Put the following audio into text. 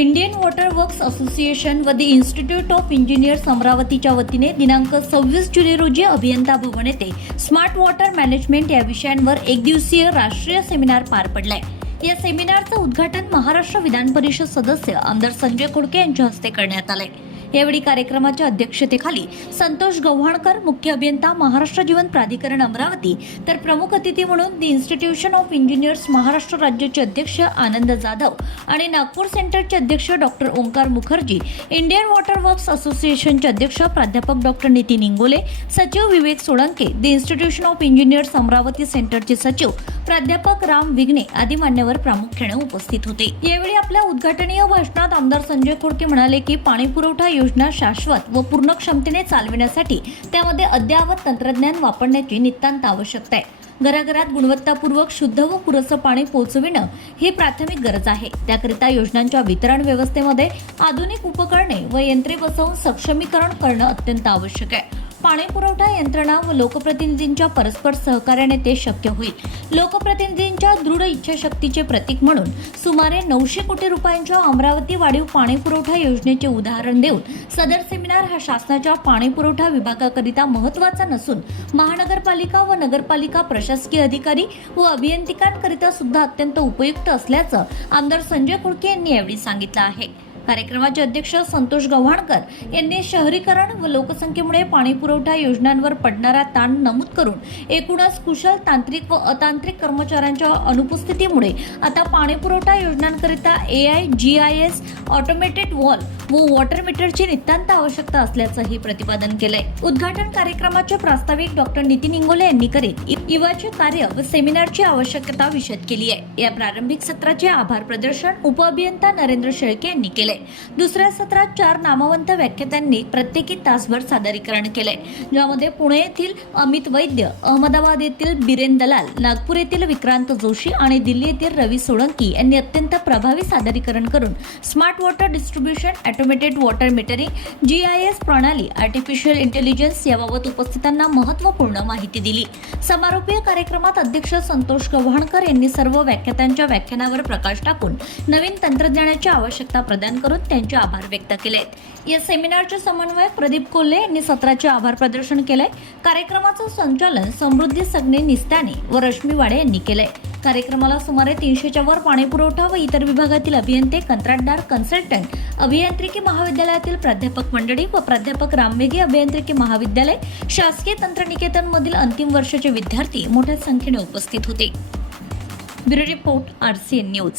Indian water works association व the institute of engineers अमरावतीच्या वतीने दिनांक सव्वीस जुलै रोजी अभियंता भवन येथे स्मार्ट वॉटर मॅनेजमेंट या विषयांवर एक दिवसीय राष्ट्रीय सेमिनार पार पडलाय. या सेमिनारचं उद्घाटन महाराष्ट्र विधान परिषद सदस्य आमदार संजय खोडके यांच्या हस्ते करण्यात आलंय. यावेळी कार्यक्रमाच्या अध्यक्षतेखाली संतोष गव्हाणकर मुख्य अभियंता महाराष्ट्र जीवन प्राधिकरण अमरावती तर प्रमुख अतिथी म्हणून the institution of engineers Maharashtra राज्याचे अध्यक्ष आनंद जाधव आणि नागपूर सेंटरचे अध्यक्ष doctor Omkar Mukherjee Indian water works असोसिएशनचे अध्यक्ष प्राध्यापक डॉक्टर नितीन इंगोले सचिव Vivek Solanke the institution of engineers Amravati सेंटरचे सचिव प्राध्यापक राम विघ्ने आदी मान्यवर प्रामुख्याने उपस्थित होते. यावेळी आपल्या उद्घाटनीय भाषणात आमदार संजय खोडके म्हणाले की पाणी पुरवठा योजना शाश्वत व पूर्ण क्षमतेने चालविण्यासाठी त्यामध्ये अद्ययावत तंत्रज्ञान वापरण्याची नितांत आवश्यकता आहे. घराघरात गुणवत्तापूर्वक शुद्ध व पुरेसं पाणी पोहोचविणं ही प्राथमिक गरज आहे. त्याकरिता योजनांच्या वितरण व्यवस्थेमध्ये आधुनिक उपकरणे व यंत्रे बसवून सक्षमीकरण करणं अत्यंत आवश्यक आहे. पाणी पुरवठा यंत्रणा व लोकप्रतिनिधींच्या परस्पर सहकार्याने ते शक्य होईल. लोकप्रतिनिधींच्या दृढ इच्छाशक्तीचे प्रतीक म्हणून सुमारे नऊशे कोटी रुपयांच्या अमरावती वाढीव पाणी पुरवठा योजनेचे उदाहरण देऊन सदर सेमिनार हा शासनाच्या पाणी पुरवठा विभागाकरिता महत्त्वाचा नसून महानगरपालिका व नगरपालिका प्रशासकीय अधिकारी व अभियंतिकांकरिता सुद्धा अत्यंत उपयुक्त असल्याचं आमदार संजय कुळके यांनी यावेळी सांगितलं आहे. कार्यक्रमाचे अध्यक्ष संतोष गव्हाणकर यांनी शहरीकरण व लोकसंख्येमुळे पाणी पुरवठा योजनांवर पडणारा ताण नमूद करून एकूणच कुशल तांत्रिक व अतांत्रिक कर्मचाऱ्यांच्या अनुपस्थितीमुळे आता पाणी पुरवठा योजनांकरिता A I G I S automated valve व वॉटर मीटरची नितांत आवश्यकता असल्याचंही प्रतिपादन केलंय. उद्घाटन कार्यक्रमाचे प्रास्ताविक डॉक्टर नितीन इंगोले यांनी करीत इवाचे कार्य व सेमिनारची आवश्यकता विशद केली आहे. या प्रारंभिक सत्राचे आभार प्रदर्शन उपअभियंता नरेंद्र शेळके यांनी केले दुसऱ्या सत्रात चार नामवंत व्याख्यात्यांनी प्रत्येकी तासभर सादरीकरण केले ज्यामध्ये पुणे येथील अमित वैद्य अहमदाबाद येथील बिरेन दलाल नागपूर येथील विक्रांत जोशी आणि दिल्ली येथील रवी सोळंकी यांनी अत्यंत प्रभावी सादरीकरण करून smart water distribution automated water metering G I S प्रणाली आर्टिफिशियल इंटेलिजन्स याबाबत उपस्थितांना महत्त्वपूर्ण माहिती दिली. समारोपीय कार्यक्रमात अध्यक्ष संतोष गव्हाणकर यांनी सर्व व्याख्यात्यांच्या व्याख्यानावर प्रकाश टाकून नवीन तंत्रज्ञानाची आवश्यकता प्रदान करून त्यांचे आभार व्यक्त केले. या सेमिनारचे समन्वयक प्रदीप कोल्हे यांनी सत्राचे आभार प्रदर्शन केलंय कार्यक्रमाचं संचालन समृद्धी सगणे निस्ताने व रश्मी वाडे यांनी केलंय कार्यक्रमाला सुमारे तीनशेच्या वर पाणी पुरवठा व इतर विभागातील अभियंते कंत्राटदार कन्सल्टंट अभियांत्रिकी महाविद्यालयातील प्राध्यापक मंडळी व प्राध्यापक रामवेगी अभियांत्रिकी महाविद्यालय शासकीय तंत्रनिकेतन मधील अंतिम वर्षाचे विद्यार्थी मोठ्या संख्येने उपस्थित होते. Bureau report N news.